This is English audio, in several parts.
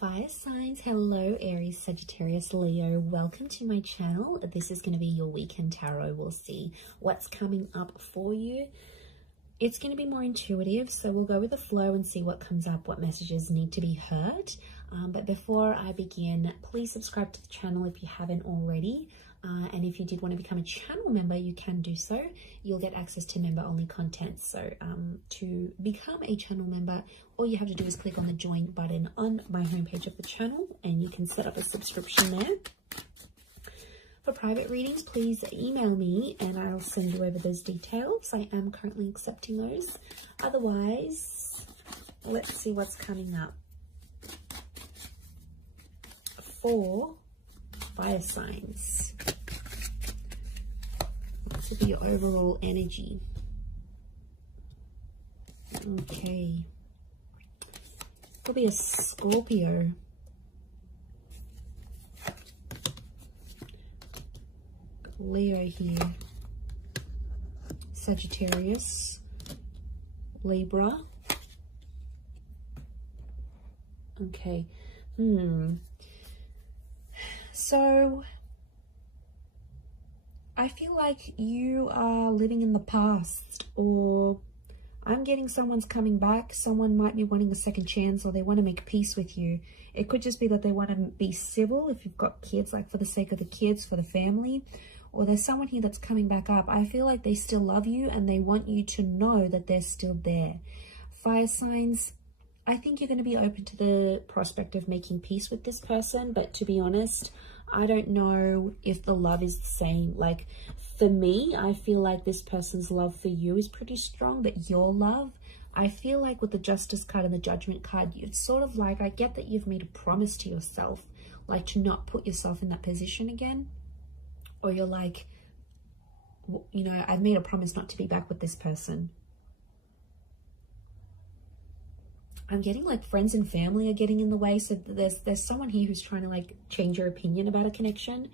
Fire signs, hello Aries, Sagittarius, Leo. Welcome to my channel. This is going to be your weekend tarot. We'll see what's coming up for you. It's going to be more intuitive, so we'll go with the flow and see what comes up, what messages need to be heard. But before I begin, please subscribe to the channel if you haven't already. And if you did want to become a channel member, you can do so. You'll get access to member-only content. So to become a channel member, all you have to do is click on the join button on my homepage of the channel, and you can set up a subscription there. For private readings, please email me and I'll send you over those details. I am currently accepting those. Otherwise, let's see what's coming up for fire signs. This will be your overall energy. Okay. Could be a Scorpio. Leo here. Sagittarius. Libra. Okay. So I feel like you are living in the past, or I'm getting someone's coming back. Someone might be wanting a second chance, or they want to make peace with you. It could just be that they want to be civil if you've got kids, like for the sake of the kids, for the family. Or there's someone here that's coming back up. I feel like they still love you and they want you to know that they're still there. Fire signs, I think you're going to be open to the prospect of making peace with this person. But to be honest, I don't know if the love is the same. Like for me, I feel like this person's love for you is pretty strong, but your love, I feel like with the Justice card and the Judgment card, it's sort of like, I get that you've made a promise to yourself, like to not put yourself in that position again. Or you're like, you know, I've made a promise not to be back with this person. I'm getting like friends and family are getting in the way. So there's someone here who's trying to like change your opinion about a connection.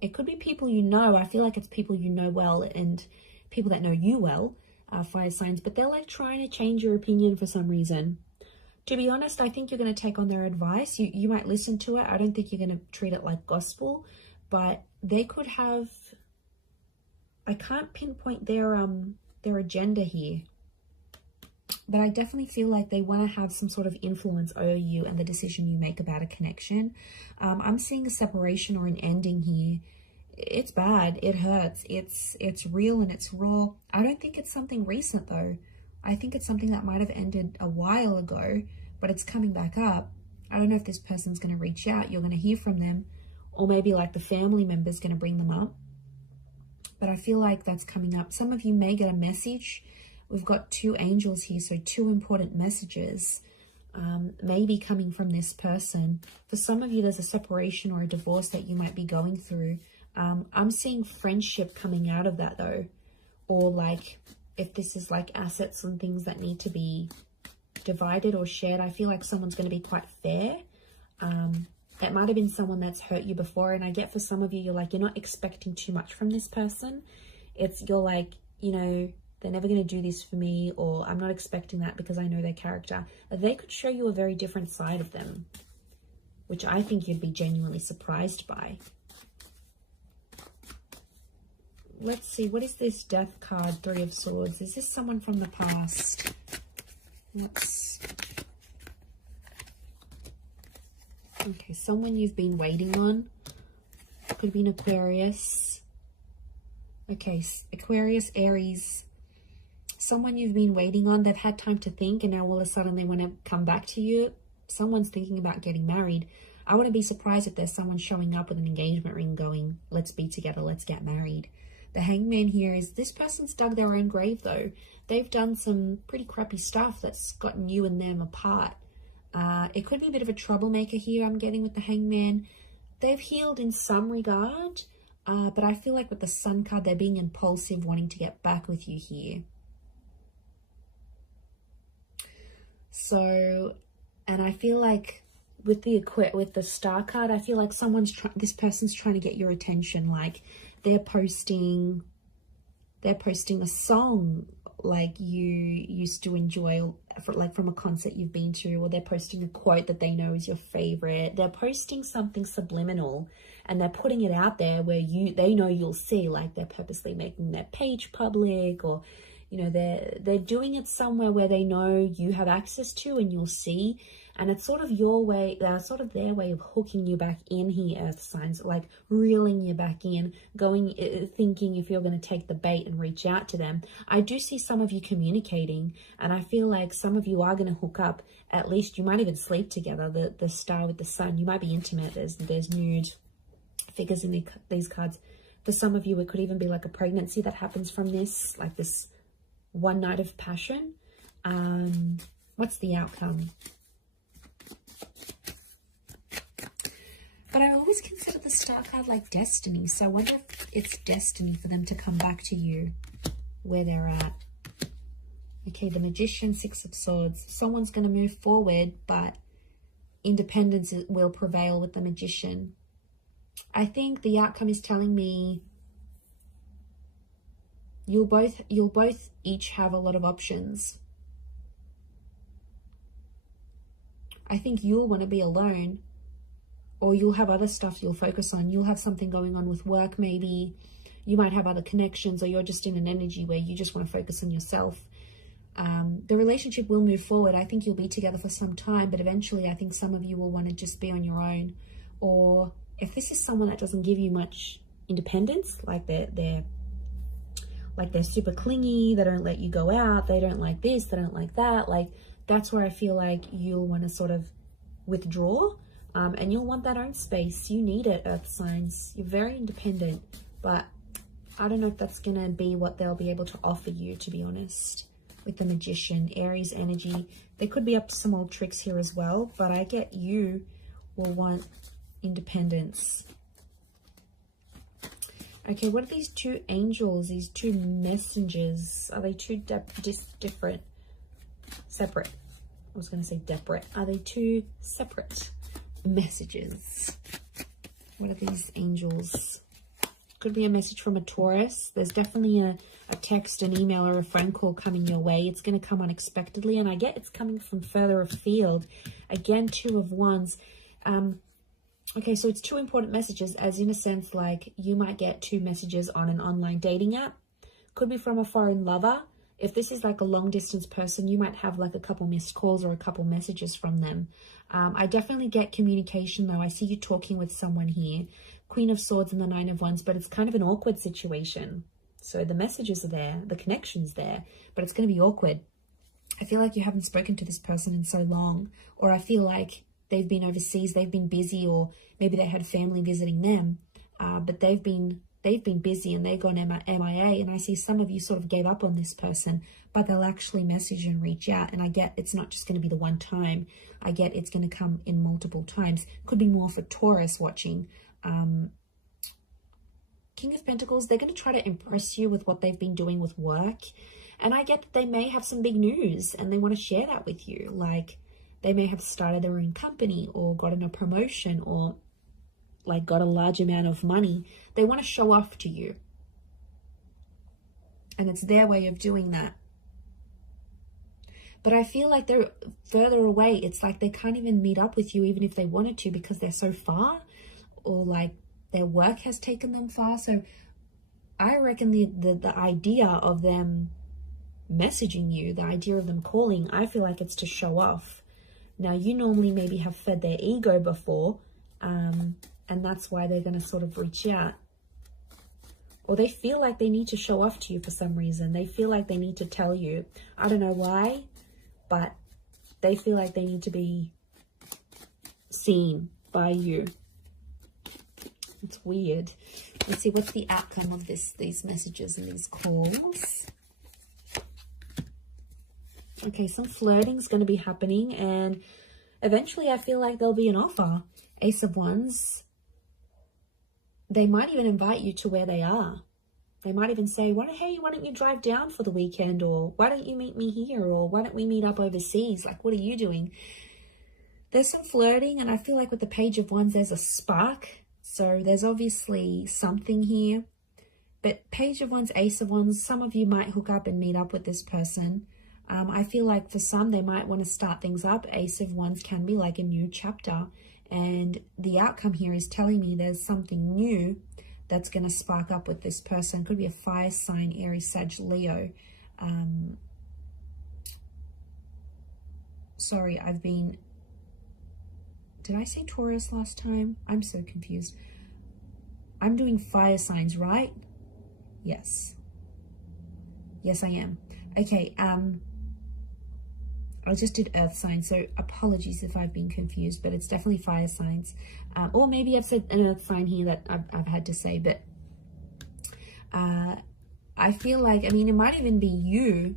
It could be people you know. I feel like it's people you know well and people that know you well, fire signs. But they're like trying to change your opinion for some reason. To be honest, I think you're going to take on their advice. You might listen to it. I don't think you're going to treat it like gospel. But they could have... I can't pinpoint their agenda here. But I definitely feel like they want to have some sort of influence over you and the decision you make about a connection. I'm seeing a separation or an ending here. It's bad. It hurts. It's real and it's raw. I don't think it's something recent though. I think it's something that might have ended a while ago, but it's coming back up. I don't know if this person's going to reach out. You're going to hear from them, or maybe like the family member's going to bring them up. But I feel like that's coming up. Some of you may get a message. We've got two angels here, so two important messages maybe coming from this person. For some of you, there's a separation or a divorce that you might be going through. I'm seeing friendship coming out of that though, or like if this is like assets and things that need to be divided or shared, I feel like someone's going to be quite fair. That might have been someone that's hurt you before, and I get for some of you, you're like, you're not expecting too much from this person. You're like, you know, they're never going to do this for me, or I'm not expecting that because I know their character. They could show you a very different side of them, which I think you'd be genuinely surprised by. Let's see, what is this Death card, Three of Swords? Is this someone from the past? Okay, someone you've been waiting on. Could be an Aquarius. Okay, Aquarius, Aries. Someone you've been waiting on. They've had time to think, and now all of a sudden they want to come back to you. Someone's thinking about getting married. I wouldn't be surprised if there's someone showing up with an engagement ring going, let's be together, let's get married. The Hangman here is this person's dug their own grave though. They've done some pretty crappy stuff that's gotten you and them apart. It could be a bit of a troublemaker here, I'm getting with the Hangman. They've healed in some regard, but I feel like with the Sun card, they're being impulsive, wanting to get back with you here. So, and I feel like with the Star card, I feel like this person's trying to get your attention. Like they're posting a song like you used to enjoy, like from a concert you've been to, or they're posting a quote that they know is your favorite. They're posting something subliminal and they're putting it out there where they know you'll see, like they're purposely making their page public, or you know, they're doing it somewhere where they know you have access to and you'll see. And it's sort of your way, sort of their way of hooking you back in here, earth signs, like reeling you back in, thinking if you're going to take the bait and reach out to them. I do see some of you communicating, and I feel like some of you are going to hook up. At least you might even sleep together. The star with the sun, you might be intimate. There's nude figures in these cards. For some of you, it could even be like a pregnancy that happens from this, like this one night of passion. What's the outcome? But I always consider the star card like destiny. So I wonder if it's destiny for them to come back to you where they're at. Okay, the Magician, Six of Swords. Someone's going to move forward, but independence will prevail with the Magician. I think the outcome is telling me you'll both each have a lot of options. I think you'll want to be alone, or you'll have other stuff you'll focus on. You'll have something going on with work, maybe. You might have other connections, or you're just in an energy where you just want to focus on yourself. The relationship will move forward. I think you'll be together for some time, but eventually I think some of you will want to just be on your own. Or if this is someone that doesn't give you much independence, like they're super clingy, they don't let you go out, they don't like this, they don't like that, like that's where I feel like you'll want to sort of withdraw. And you'll want that own space. You need it, earth signs. You're very independent, but I don't know if that's going to be what they'll be able to offer you, to be honest. With the Magician, Aries energy, they could be up to some old tricks here as well, but I get you will want independence. Okay, what are these two angels, these two messengers? Are they two different? Separate. I was going to say separate. Are they two separate messages? What are these angels? Could be a message from a Taurus. There's definitely a text, an email, or a phone call coming your way. It's going to come unexpectedly, and I get it's coming from further afield. Again, Two of Wands. Okay, so it's two important messages, as in a sense, like you might get two messages on an online dating app. Could be from a foreign lover. If this is like a long distance person, you might have like a couple missed calls or a couple messages from them. I definitely get communication though. I see you talking with someone here. Queen of Swords and the Nine of Wands, but it's kind of an awkward situation. So the messages are there, the connection's there, but it's going to be awkward. I feel like you haven't spoken to this person in so long, or I feel like they've been overseas, they've been busy, or maybe they had family visiting them, but they've been busy and they've gone MIA, and I see some of you sort of gave up on this person, but they'll actually message and reach out, and I get it's not just going to be the one time. I get it's going to come in multiple times. Could be more for Taurus watching. King of Pentacles, they're going to try to impress you with what they've been doing with work, and I get that they may have some big news and they want to share that with you. Like they may have started their own company or gotten a promotion or like got a large amount of money. They want to show off to you, and it's their way of doing that. But I feel like they're further away. It's like they can't even meet up with you even if they wanted to, because they're so far, or like their work has taken them far. So I reckon the idea of them messaging you, the idea of them calling, I feel like it's to show off. Now, you normally maybe have fed their ego before, and that's why they're going to sort of reach out. Or they feel like they need to show off to you for some reason. They feel like they need to tell you. I don't know why, but they feel like they need to be seen by you. It's weird. Let's see, what's the outcome of these messages and these calls? Okay, some flirting is going to be happening, and eventually I feel like there'll be an offer. Ace of Wands. They might even invite you to where they are. They might even say, hey, why don't you drive down for the weekend? Or why don't you meet me here? Or why don't we meet up overseas? Like, what are you doing? There's some flirting, and I feel like with the Page of Wands, there's a spark. So there's obviously something here. But Page of Wands, Ace of Wands, some of you might hook up and meet up with this person. I feel like for some, they might want to start things up. Ace of Wands can be like a new chapter. And the outcome here is telling me there's something new that's going to spark up with this person. Could be a fire sign, Aries, Sag, Leo. Sorry, did I say Taurus last time? I'm so confused. I'm doing fire signs, right? Yes. Yes, I am. Okay, I just did earth signs, so apologies if I've been confused, but it's definitely fire signs. Or maybe I've said an earth sign here that I've had to say, but I feel like, I mean, it might even be you,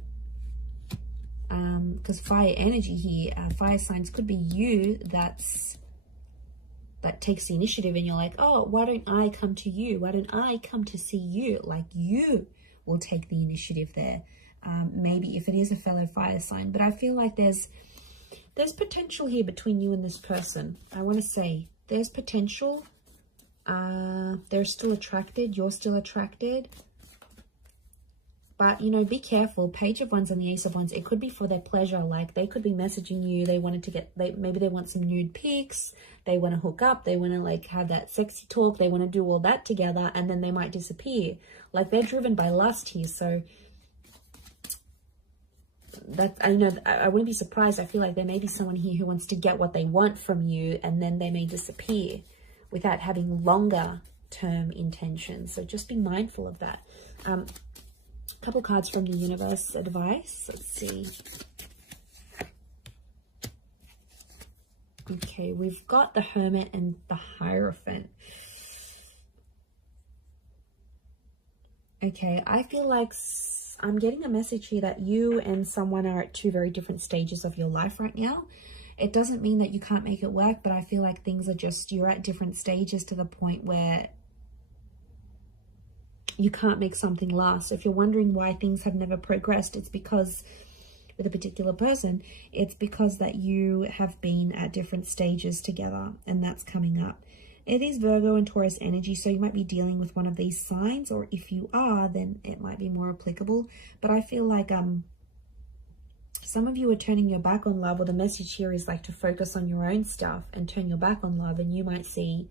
because fire energy here, fire signs could be you that takes the initiative, and you're like, oh, why don't I come to you? Why don't I come to see you? Like, you will take the initiative there. Maybe if it is a fellow fire sign, but I feel like there's potential here between you and this person. I want to say there's potential. They're still attracted. You're still attracted. But, you know, be careful. Page of Wands and the Ace of Wands, it could be for their pleasure. Like, they could be messaging you. They wanted to maybe they want some nude pics. They want to hook up. They want to, like, have that sexy talk. They want to do all that together, and then they might disappear. Like, they're driven by lust here. So that, I know, I wouldn't be surprised. I feel like there may be someone here who wants to get what they want from you, and then they may disappear without having longer term intentions. So just be mindful of that. Couple cards from the universe advice. Let's see. Okay, we've got the Hermit and the Hierophant. Okay, I feel like I'm getting a message here that you and someone are at two very different stages of your life right now. It doesn't mean that you can't make it work, but I feel like things are just, you're at different stages to the point where you can't make something last. So if you're wondering why things have never progressed, it's because with a particular person, it's because that you have been at different stages together, and that's coming up. It is Virgo and Taurus energy, so you might be dealing with one of these signs, or if you are, then it might be more applicable. But I feel like some of you are turning your back on love, or the message here is like to focus on your own stuff and turn your back on love, and you might see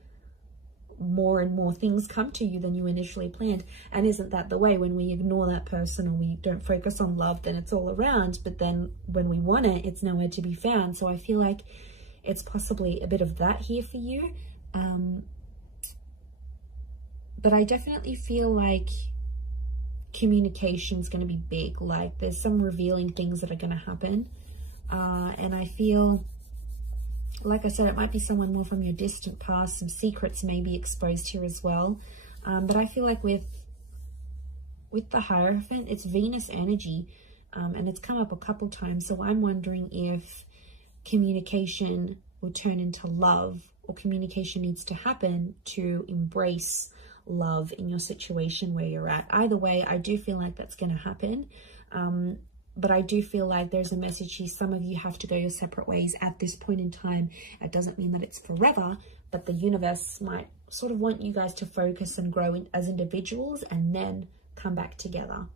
more and more things come to you than you initially planned. And isn't that the way? When we ignore that person or we don't focus on love, then it's all around, but then when we want it, it's nowhere to be found. So I feel like it's possibly a bit of that here for you. But I definitely feel like communication is going to be big. Like, there's some revealing things that are going to happen, and I feel, like I said, it might be someone more from your distant past. Some secrets may be exposed here as well. But I feel like with the Hierophant, it's Venus energy, and it's come up a couple times. So I'm wondering if communication will turn into love, or communication needs to happen to embrace love in your situation where you're at. Either way, I do feel like that's going to happen. But I do feel like there's a message here. Some of you have to go your separate ways at this point in time. It doesn't mean that it's forever, but the universe might sort of want you guys to focus and grow as individuals and then come back together.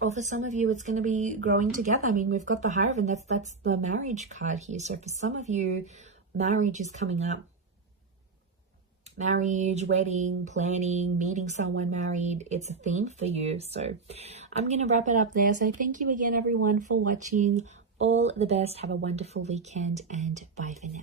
Or for some of you, it's going to be growing together. I mean, we've got the Hierophant. That's the marriage card here. So for some of you, marriage is coming up. Marriage, wedding, planning, meeting someone married, it's a theme for you. So I'm going to wrap it up there. So thank you again, everyone, for watching. All the best. Have a wonderful weekend, and bye for now.